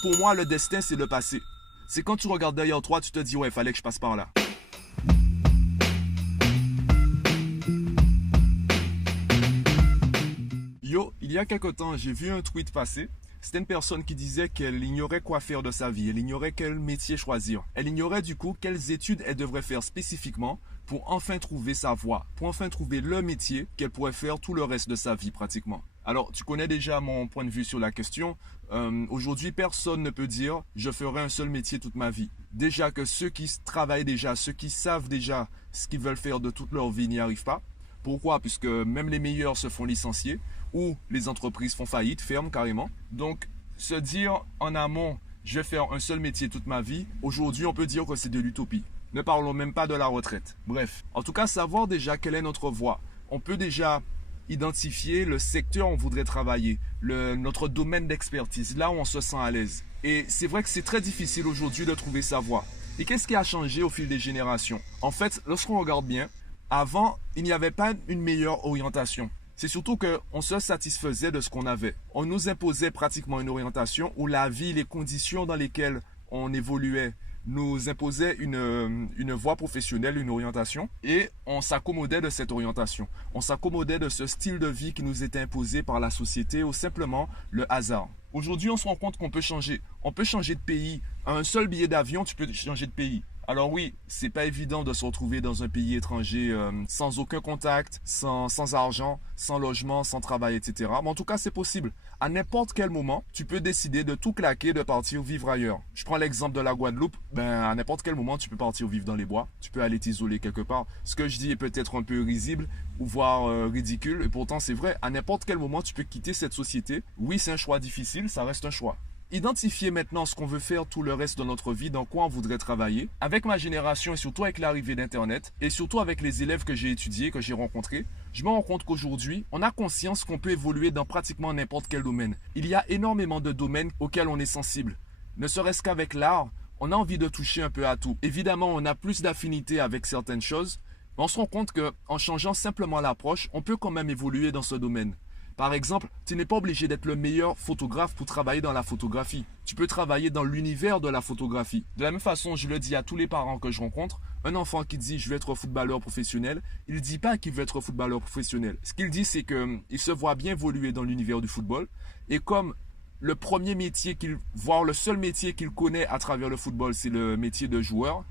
pour moi, le destin, c'est le passé. C'est quand tu regardes derrière toi, tu te dis, ouais, il fallait que je passe par là. Yo, il y a quelque temps, j'ai vu un tweet passer. C'était une personne qui disait qu'elle ignorait quoi faire de sa vie. Elle ignorait quel métier choisir. Elle ignorait du coup quelles études elle devrait faire spécifiquement pour enfin trouver sa voie, pour enfin trouver le métier qu'elle pourrait faire tout le reste de sa vie pratiquement. Alors, tu connais déjà mon point de vue sur la question. Aujourd'hui, personne ne peut dire « je ferai un seul métier toute ma vie ». Déjà que ceux qui travaillent déjà, ceux qui savent déjà ce qu'ils veulent faire de toute leur vie n'y arrivent pas. Pourquoi? Puisque même les meilleurs se font licencier ou les entreprises font faillite, ferment carrément. Donc, se dire en amont « je vais faire un seul métier toute ma vie », aujourd'hui, on peut dire que c'est de l'utopie. Ne parlons même pas de la retraite. Bref, en tout cas, savoir déjà quelle est notre voie. On peut déjà identifier le secteur où on voudrait travailler, notre domaine d'expertise, là où on se sent à l'aise. Et c'est vrai que c'est très difficile aujourd'hui de trouver sa voie. Et qu'est-ce qui a changé au fil des générations? En fait, lorsqu'on regarde bien, avant, il n'y avait pas une meilleure orientation. C'est surtout qu'on se satisfaisait de ce qu'on avait. On nous imposait pratiquement une orientation où la vie, les conditions dans lesquelles on évoluait nous imposaient une voie professionnelle, une orientation, et on s'accommodait de cette orientation. On s'accommodait de ce style de vie qui nous était imposé par la société ou simplement le hasard. Aujourd'hui, on se rend compte qu'on peut changer. On peut changer de pays. À un seul billet d'avion, tu peux changer de pays. Alors oui, c'est pas évident de se retrouver dans un pays étranger sans aucun contact, sans argent, sans logement, sans travail, etc. Mais en tout cas, c'est possible. À n'importe quel moment, tu peux décider de tout claquer, de partir vivre ailleurs. Je prends l'exemple de la Guadeloupe. À n'importe quel moment, tu peux partir vivre dans les bois. Tu peux aller t'isoler quelque part. Ce que je dis est peut-être un peu risible ou voire ridicule. Et pourtant, c'est vrai. À n'importe quel moment, tu peux quitter cette société. Oui, c'est un choix difficile, ça reste un choix. Identifier maintenant ce qu'on veut faire tout le reste de notre vie, dans quoi on voudrait travailler. Avec ma génération et surtout avec l'arrivée d'Internet et surtout avec les élèves que j'ai étudiés, que j'ai rencontrés, je me rends compte qu'aujourd'hui, on a conscience qu'on peut évoluer dans pratiquement n'importe quel domaine. Il y a énormément de domaines auxquels on est sensible. Ne serait-ce qu'avec l'art, on a envie de toucher un peu à tout. Évidemment, on a plus d'affinité avec certaines choses, mais on se rend compte qu'en changeant simplement l'approche, on peut quand même évoluer dans ce domaine. Par exemple, tu n'es pas obligé d'être le meilleur photographe pour travailler dans la photographie. Tu peux travailler dans l'univers de la photographie. De la même façon, je le dis à tous les parents que je rencontre, un enfant qui dit « je veux être footballeur professionnel », il ne dit pas qu'il veut être footballeur professionnel. Ce qu'il dit, c'est qu'il se voit bien évoluer dans l'univers du football. Et comme le premier métier voire le seul métier qu'il connaît à travers le football, c'est le métier de joueur,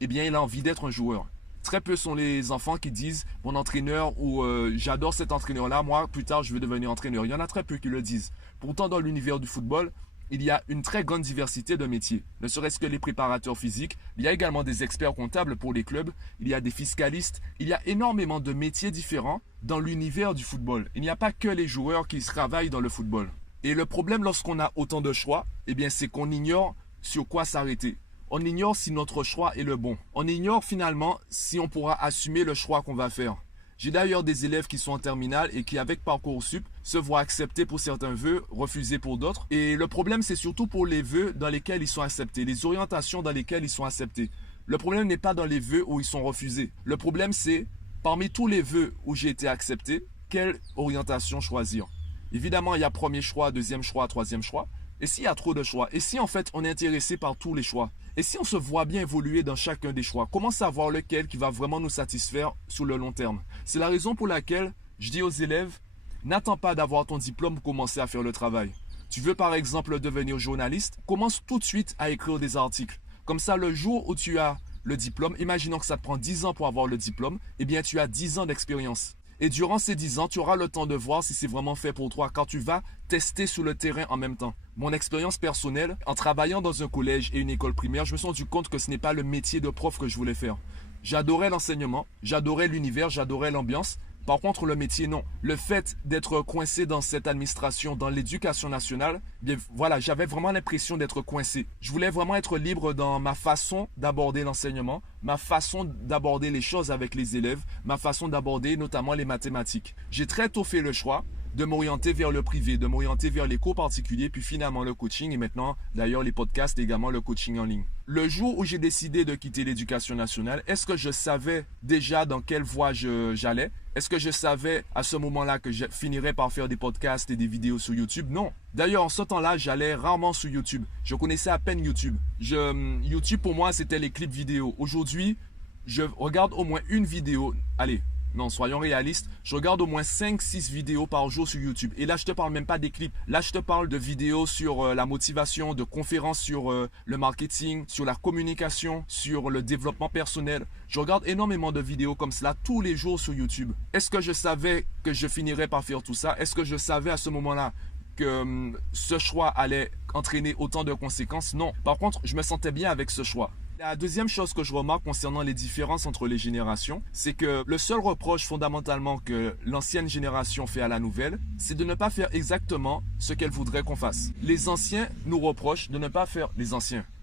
eh bien, il a envie d'être un joueur. Très peu sont les enfants qui disent « mon entraîneur » ou « j'adore cet entraîneur-là, moi plus tard je veux devenir entraîneur ». Il y en a très peu qui le disent. Pourtant dans l'univers du football, il y a une très grande diversité de métiers. Ne serait-ce que les préparateurs physiques, il y a également des experts comptables pour les clubs, il y a des fiscalistes, il y a énormément de métiers différents dans l'univers du football. Il n'y a pas que les joueurs qui travaillent dans le football. Et le problème lorsqu'on a autant de choix, eh bien c'est qu'on ignore sur quoi s'arrêter. On ignore si notre choix est le bon. On ignore finalement si on pourra assumer le choix qu'on va faire. J'ai d'ailleurs des élèves qui sont en terminale et qui, avec Parcoursup, se voient acceptés pour certains vœux, refusés pour d'autres. Et le problème, c'est surtout pour les vœux dans lesquels ils sont acceptés, les orientations dans lesquelles ils sont acceptés. Le problème n'est pas dans les vœux où ils sont refusés. Le problème, c'est, parmi tous les vœux où j'ai été accepté, quelle orientation choisir? Évidemment, il y a premier choix, deuxième choix, troisième choix. Et s'il y a trop de choix? Et si en fait on est intéressé par tous les choix? Et si on se voit bien évoluer dans chacun des choix? Comment savoir lequel qui va vraiment nous satisfaire sur le long terme? C'est la raison pour laquelle je dis aux élèves, n'attends pas d'avoir ton diplôme pour commencer à faire le travail. Tu veux par exemple devenir journaliste? Commence tout de suite à écrire des articles. Comme ça, le jour où tu as le diplôme, imaginons que ça te prend 10 ans pour avoir le diplôme, eh bien tu as 10 ans d'expérience. Et durant ces 10 ans, tu auras le temps de voir si c'est vraiment fait pour toi quand tu vas tester sur le terrain en même temps. Mon expérience personnelle, en travaillant dans un collège et une école primaire, je me suis rendu compte que ce n'est pas le métier de prof que je voulais faire. J'adorais l'enseignement, j'adorais l'univers, j'adorais l'ambiance. Par contre, le métier, non. Le fait d'être coincé dans cette administration, dans l'éducation nationale, bien voilà, j'avais vraiment l'impression d'être coincé. Je voulais vraiment être libre dans ma façon d'aborder l'enseignement, ma façon d'aborder les choses avec les élèves, ma façon d'aborder notamment les mathématiques. J'ai très tôt fait le choix de m'orienter vers le privé, de m'orienter vers les cours particuliers, puis finalement le coaching et maintenant, d'ailleurs, les podcasts et également le coaching en ligne. Le jour où j'ai décidé de quitter l'éducation nationale, est-ce que je savais déjà dans quelle voie j'allais? Est-ce que je savais à ce moment-là que je finirais par faire des podcasts et des vidéos sur YouTube? Non. D'ailleurs, en ce temps-là, j'allais rarement sur YouTube. Je connaissais à peine YouTube. YouTube, pour moi, c'était les clips vidéo. Aujourd'hui, je regarde au moins une vidéo. Allez, non, soyons réalistes. Je regarde au moins 5-6 vidéos par jour sur YouTube. Et là, je te parle même pas des clips. Là, je te parle de vidéos sur la motivation, de conférences sur le marketing, sur la communication, sur le développement personnel. Je regarde énormément de vidéos comme cela tous les jours sur YouTube. Est-ce que je savais que je finirais par faire tout ça? Est-ce que je savais à ce moment-là que ce choix allait entraîner autant de conséquences? Non. Par contre, je me sentais bien avec ce choix. La deuxième chose que je remarque concernant les différences entre les générations, c'est que le seul reproche fondamentalement que l'ancienne génération fait à la nouvelle, c'est de ne pas faire exactement ce qu'elle voudrait qu'on fasse. Les anciens nous reprochent de ne pas faire,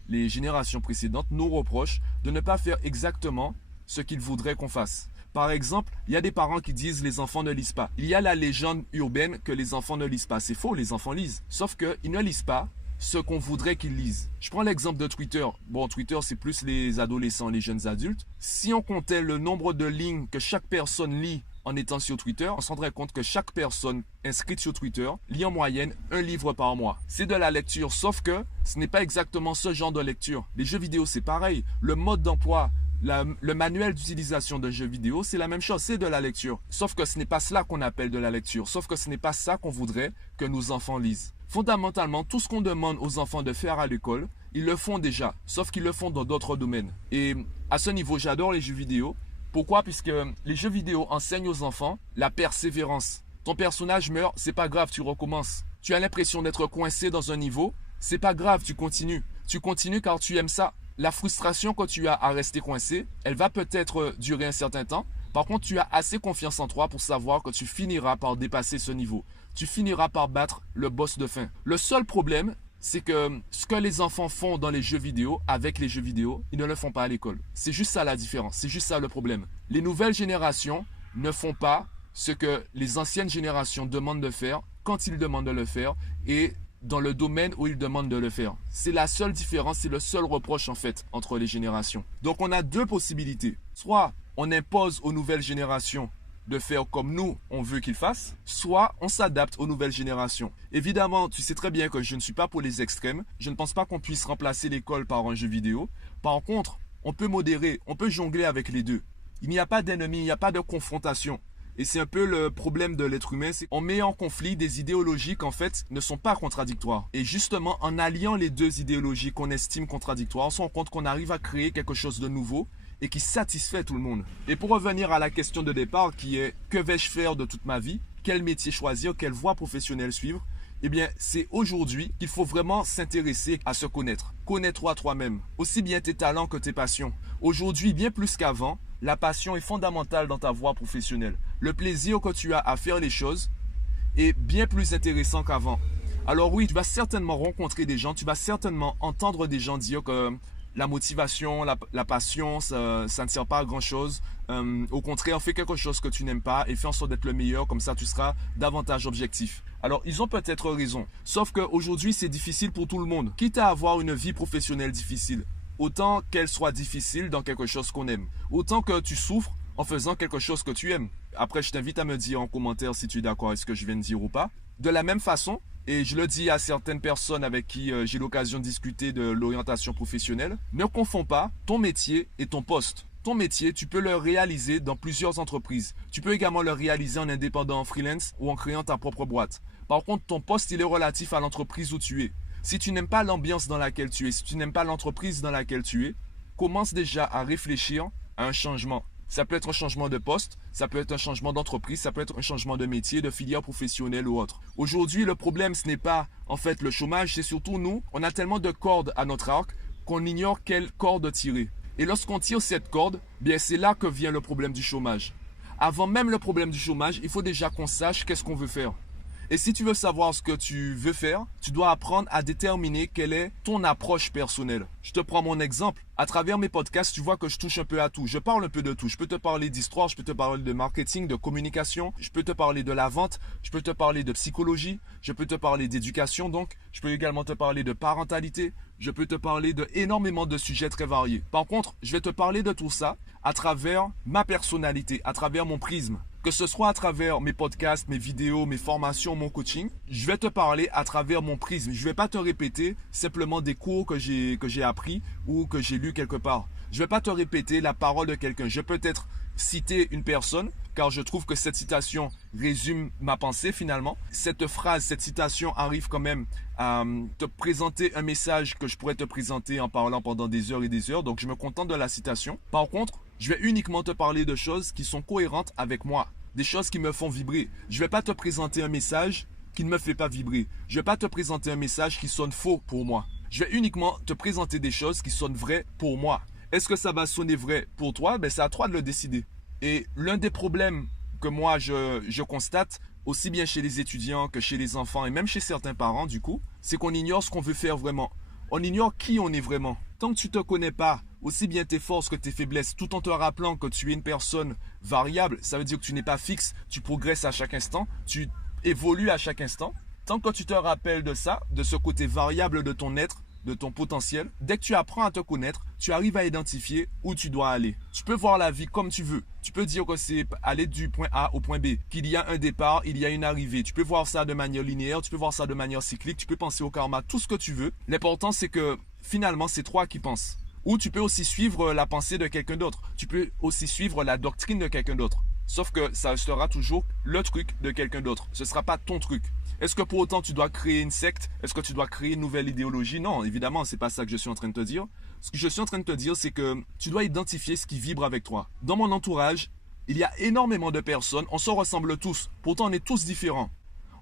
les générations précédentes nous reprochent de ne pas faire exactement ce qu'ils voudraient qu'on fasse. Par exemple, il y a des parents qui disent les enfants ne lisent pas. Il y a la légende urbaine que les enfants ne lisent pas. C'est faux, les enfants lisent. Sauf qu'ils ne lisent pas ce qu'on voudrait qu'ils lisent. Je prends l'exemple de Twitter. Bon, Twitter, c'est plus les adolescents, les jeunes adultes. Si on comptait le nombre de lignes que chaque personne lit en étant sur Twitter, on se rendrait compte que chaque personne inscrite sur Twitter lit en moyenne un livre par mois. C'est de la lecture, sauf que ce n'est pas exactement ce genre de lecture. Les jeux vidéo, c'est pareil. Le mode d'emploi, le manuel d'utilisation d'un jeu vidéo, c'est la même chose, c'est de la lecture. Sauf que ce n'est pas cela qu'on appelle de la lecture. Sauf que ce n'est pas ça qu'on voudrait que nos enfants lisent. Fondamentalement, tout ce qu'on demande aux enfants de faire à l'école, ils le font déjà, sauf qu'ils le font dans d'autres domaines. Et à ce niveau, j'adore les jeux vidéo. Pourquoi? Puisque les jeux vidéo enseignent aux enfants la persévérance. Ton personnage meurt, c'est pas grave, tu recommences. Tu as l'impression d'être coincé dans un niveau, c'est pas grave, tu continues. Tu continues car tu aimes ça. La frustration que tu as à rester coincé, elle va peut-être durer un certain temps. Par contre, tu as assez confiance en toi pour savoir que tu finiras par dépasser ce niveau. Tu finiras par battre le boss de fin. Le seul problème, c'est que ce que les enfants font dans les jeux vidéo, avec les jeux vidéo, ils ne le font pas à l'école. C'est juste ça la différence, c'est juste ça le problème. Les nouvelles générations ne font pas ce que les anciennes générations demandent de faire, quand ils demandent de le faire, et dans le domaine où ils demandent de le faire. C'est la seule différence, c'est le seul reproche en fait entre les générations. Donc on a deux possibilités. Soit on impose aux nouvelles générations de faire comme nous, on veut qu'ils fassent, soit on s'adapte aux nouvelles générations. Évidemment, tu sais très bien que je ne suis pas pour les extrêmes. Je ne pense pas qu'on puisse remplacer l'école par un jeu vidéo. Par contre, on peut modérer, on peut jongler avec les deux. Il n'y a pas d'ennemi, il n'y a pas de confrontation. Et c'est un peu le problème de l'être humain, c'est qu'on met en conflit des idéologies qui en fait ne sont pas contradictoires. Et justement, en alliant les deux idéologies qu'on estime contradictoires, on se rend compte qu'on arrive à créer quelque chose de nouveau et qui satisfait tout le monde. Et pour revenir à la question de départ qui est que vais-je faire de toute ma vie? Quel métier choisir? Quelle voie professionnelle suivre? Eh bien, c'est aujourd'hui qu'il faut vraiment s'intéresser à se connaître. Connais-toi toi-même, aussi bien tes talents que tes passions. Aujourd'hui, bien plus qu'avant, la passion est fondamentale dans ta voie professionnelle. Le plaisir que tu as à faire les choses est bien plus intéressant qu'avant. Alors oui, tu vas certainement rencontrer des gens, tu vas certainement entendre des gens dire que la motivation, la passion, ça ne sert pas à grand chose. Au contraire, fais quelque chose que tu n'aimes pas et fais en sorte d'être le meilleur, comme ça tu seras davantage objectif. Alors, ils ont peut-être raison. Sauf qu'aujourd'hui, c'est difficile pour tout le monde. Quitte à avoir une vie professionnelle difficile, autant qu'elle soit difficile dans quelque chose qu'on aime. Autant que tu souffres en faisant quelque chose que tu aimes. Après, je t'invite à me dire en commentaire si tu es d'accord avec ce que je viens de dire ou pas. De la même façon, et je le dis à certaines personnes avec qui j'ai l'occasion de discuter de l'orientation professionnelle, ne confonds pas ton métier et ton poste. Ton métier, tu peux le réaliser dans plusieurs entreprises. Tu peux également le réaliser en indépendant, en freelance ou en créant ta propre boîte. Par contre, ton poste, il est relatif à l'entreprise où tu es. Si tu n'aimes pas l'ambiance dans laquelle tu es, si tu n'aimes pas l'entreprise dans laquelle tu es, commence déjà à réfléchir à un changement. Ça peut être un changement de poste, ça peut être un changement d'entreprise, ça peut être un changement de métier, de filière professionnelle ou autre. Aujourd'hui, le problème, ce n'est pas en fait le chômage, c'est surtout nous, on a tellement de cordes à notre arc qu'on ignore quelle corde tirer. Et lorsqu'on tire cette corde, bien c'est là que vient le problème du chômage. Avant même le problème du chômage, il faut déjà qu'on sache qu'est-ce qu'on veut faire. Et si tu veux savoir ce que tu veux faire, tu dois apprendre à déterminer quelle est ton approche personnelle. Je te prends mon exemple. À travers mes podcasts, tu vois que je touche un peu à tout. Je parle un peu de tout. Je peux te parler d'histoire, je peux te parler de marketing, de communication, je peux te parler de la vente, je peux te parler de psychologie, je peux te parler d'éducation donc, je peux également te parler de parentalité, je peux te parler de énormément de sujets très variés. Par contre, je vais te parler de tout ça à travers ma personnalité, à travers mon prisme. Que ce soit à travers mes podcasts, mes vidéos, mes formations, mon coaching, je vais te parler à travers mon prisme. Je ne vais pas te répéter simplement des cours que j'ai appris ou que j'ai lu quelque part. Je ne vais pas te répéter la parole de quelqu'un. Je peux peut-être citer une personne, car je trouve que cette citation résume ma pensée finalement. Cette phrase, cette citation arrive quand même à te présenter un message que je pourrais te présenter en parlant pendant des heures et des heures. Donc je me contente de la citation. Par contre, je vais uniquement te parler de choses qui sont cohérentes avec moi, des choses qui me font vibrer. Je ne vais pas te présenter un message qui ne me fait pas vibrer. Je ne vais pas te présenter un message qui sonne faux pour moi. Je vais uniquement te présenter des choses qui sonnent vraies pour moi. Est-ce que ça va sonner vrai pour toi? C'est à toi de le décider. Et l'un des problèmes que moi je constate, aussi bien chez les étudiants que chez les enfants et même chez certains parents du coup, c'est qu'on ignore ce qu'on veut faire vraiment. On ignore qui on est vraiment. Tant que tu ne te connais pas, aussi bien tes forces que tes faiblesses, tout en te rappelant que tu es une personne variable, ça veut dire que tu n'es pas fixe, tu progresses à chaque instant, tu évolues à chaque instant. Tant que tu te rappelles de ça, de ce côté variable de ton être, de ton potentiel, dès que tu apprends à te connaître, tu arrives à identifier où tu dois aller. Tu peux voir la vie comme tu veux. Tu peux dire que c'est aller du point A au point B, qu'il y a un départ, il y a une arrivée. Tu peux voir ça de manière linéaire, tu peux voir ça de manière cyclique, tu peux penser au karma, tout ce que tu veux. L'important, c'est que finalement, c'est toi qui penses. Ou tu peux aussi suivre la pensée de quelqu'un d'autre. Tu peux aussi suivre la doctrine de quelqu'un d'autre. Sauf que ça sera toujours le truc de quelqu'un d'autre. Ce ne sera pas ton truc. Est-ce que pour autant tu dois créer une secte? Est-ce que tu dois créer une nouvelle idéologie? Non, évidemment, c'est pas ça que je suis en train de te dire. Ce que je suis en train de te dire, c'est que tu dois identifier ce qui vibre avec toi. Dans mon entourage, il y a énormément de personnes. On se ressemble tous. Pourtant, on est tous différents.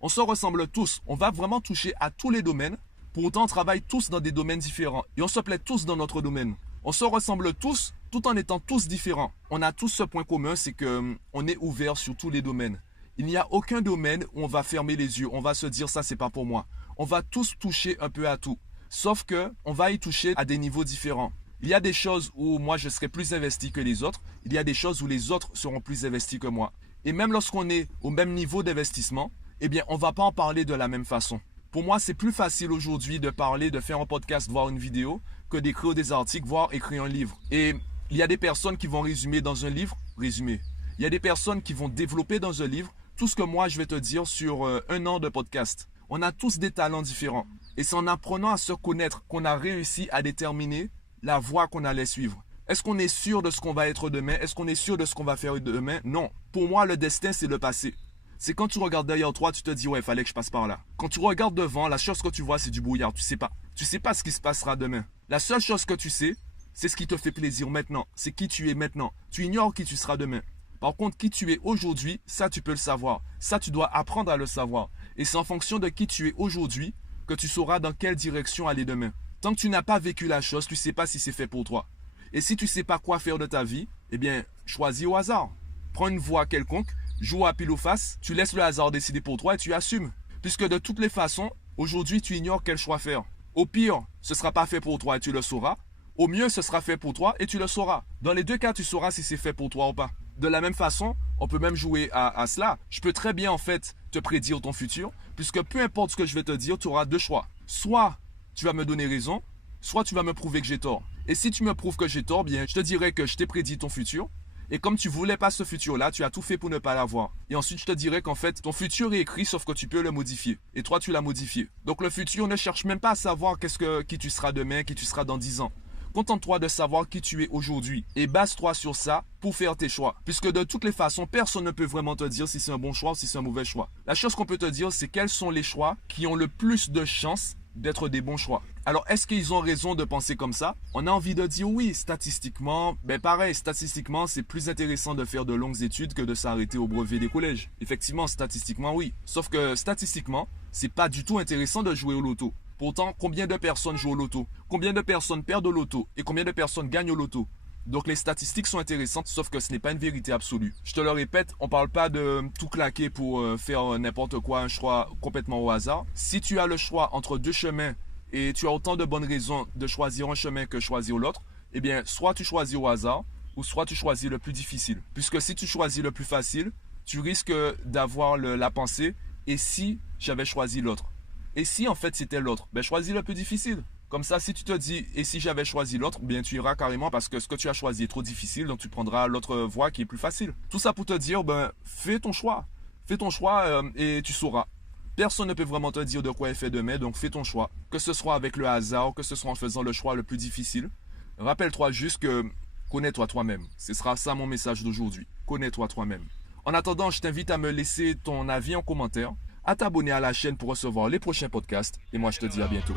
On se ressemble tous. On va vraiment toucher à tous les domaines. Pour autant, on travaille tous dans des domaines différents. Et on se plaît tous dans notre domaine. On se ressemble tous, tout en étant tous différents. On a tous ce point commun, c'est qu'on est ouvert sur tous les domaines. Il n'y a aucun domaine où on va fermer les yeux, on va se dire ça c'est pas pour moi. On va tous toucher un peu à tout. Sauf que on va y toucher à des niveaux différents. Il y a des choses où moi je serai plus investi que les autres. Il y a des choses où les autres seront plus investis que moi. Et même lorsqu'on est au même niveau d'investissement, eh bien on ne va pas en parler de la même façon. Pour moi, c'est plus facile aujourd'hui de parler, de faire un podcast, voire une vidéo, que d'écrire des articles, voire écrire un livre. Et il y a des personnes qui vont résumer dans un livre, résumer. Il y a des personnes qui vont développer dans un livre tout ce que moi je vais te dire sur un an de podcast. On a tous des talents différents. Et c'est en apprenant à se connaître qu'on a réussi à déterminer la voie qu'on allait suivre. Est-ce qu'on est sûr de ce qu'on va être demain? Est-ce qu'on est sûr de ce qu'on va faire demain? Non. Pour moi, le destin, c'est le passé. C'est quand tu regardes derrière toi, tu te dis, ouais, il fallait que je passe par là. Quand tu regardes devant, la chose que tu vois, c'est du brouillard. Tu sais pas. Tu sais pas ce qui se passera demain. La seule chose que tu sais, c'est ce qui te fait plaisir maintenant. C'est qui tu es maintenant. Tu ignores qui tu seras demain. Par contre, qui tu es aujourd'hui, ça tu peux le savoir. Ça tu dois apprendre à le savoir. Et c'est en fonction de qui tu es aujourd'hui que tu sauras dans quelle direction aller demain. Tant que tu n'as pas vécu la chose, tu ne sais pas si c'est fait pour toi. Et si tu ne sais pas quoi faire de ta vie, eh bien, choisis au hasard. Prends une voie quelconque, joue à pile ou face, tu laisses le hasard décider pour toi et tu assumes. Puisque de toutes les façons, aujourd'hui tu ignores quel choix faire. Au pire, ce ne sera pas fait pour toi et tu le sauras. Au mieux, ce sera fait pour toi et tu le sauras. Dans les deux cas, tu sauras si c'est fait pour toi ou pas. De la même façon, on peut même jouer à cela. Je peux très bien en fait te prédire ton futur, puisque peu importe ce que je vais te dire, tu auras deux choix. Soit tu vas me donner raison, soit tu vas me prouver que j'ai tort. Et si tu me prouves que j'ai tort, bien je te dirai que je t'ai prédit ton futur. Et comme tu voulais pas ce futur-là, tu as tout fait pour ne pas l'avoir. Et ensuite, je te dirai qu'en fait, ton futur est écrit, sauf que tu peux le modifier. Et toi, tu l'as modifié. Donc le futur ne cherche même pas à savoir qui tu seras demain, qui tu seras dans 10 ans. Contente-toi de savoir qui tu es aujourd'hui et base-toi sur ça pour faire tes choix. Puisque de toutes les façons, personne ne peut vraiment te dire si c'est un bon choix ou si c'est un mauvais choix. La chose qu'on peut te dire, c'est quels sont les choix qui ont le plus de chances d'être des bons choix. Alors, est-ce qu'ils ont raison de penser comme ça? On a envie de dire oui, statistiquement, pareil, statistiquement, c'est plus intéressant de faire de longues études que de s'arrêter au brevet des collèges. Effectivement, statistiquement, oui. Sauf que statistiquement, c'est pas du tout intéressant de jouer au loto. Pourtant, combien de personnes jouent au loto? Combien de personnes perdent au loto? Et combien de personnes gagnent au loto? Donc les statistiques sont intéressantes, sauf que ce n'est pas une vérité absolue. Je te le répète, on parle pas de tout claquer pour faire n'importe quoi, un choix complètement au hasard. Si tu as le choix entre deux chemins et tu as autant de bonnes raisons de choisir un chemin que choisir l'autre, eh bien, soit tu choisis au hasard, ou soit tu choisis le plus difficile. Puisque si tu choisis le plus facile, tu risques d'avoir la pensée, et si j'avais choisi l'autre? Et si en fait c'était l'autre? Ben choisis le plus difficile. Comme ça, si tu te dis, et si j'avais choisi l'autre, bien tu iras carrément parce que ce que tu as choisi est trop difficile, donc tu prendras l'autre voie qui est plus facile. Tout ça pour te dire, ben, fais ton choix. Fais ton choix et tu sauras. Personne ne peut vraiment te dire de quoi est fait demain, donc fais ton choix. Que ce soit avec le hasard, que ce soit en faisant le choix le plus difficile. Rappelle-toi juste que connais-toi toi-même. Ce sera ça mon message d'aujourd'hui. Connais-toi toi-même. En attendant, je t'invite à me laisser ton avis en commentaire, à t'abonner à la chaîne pour recevoir les prochains podcasts, et moi je te dis à bientôt.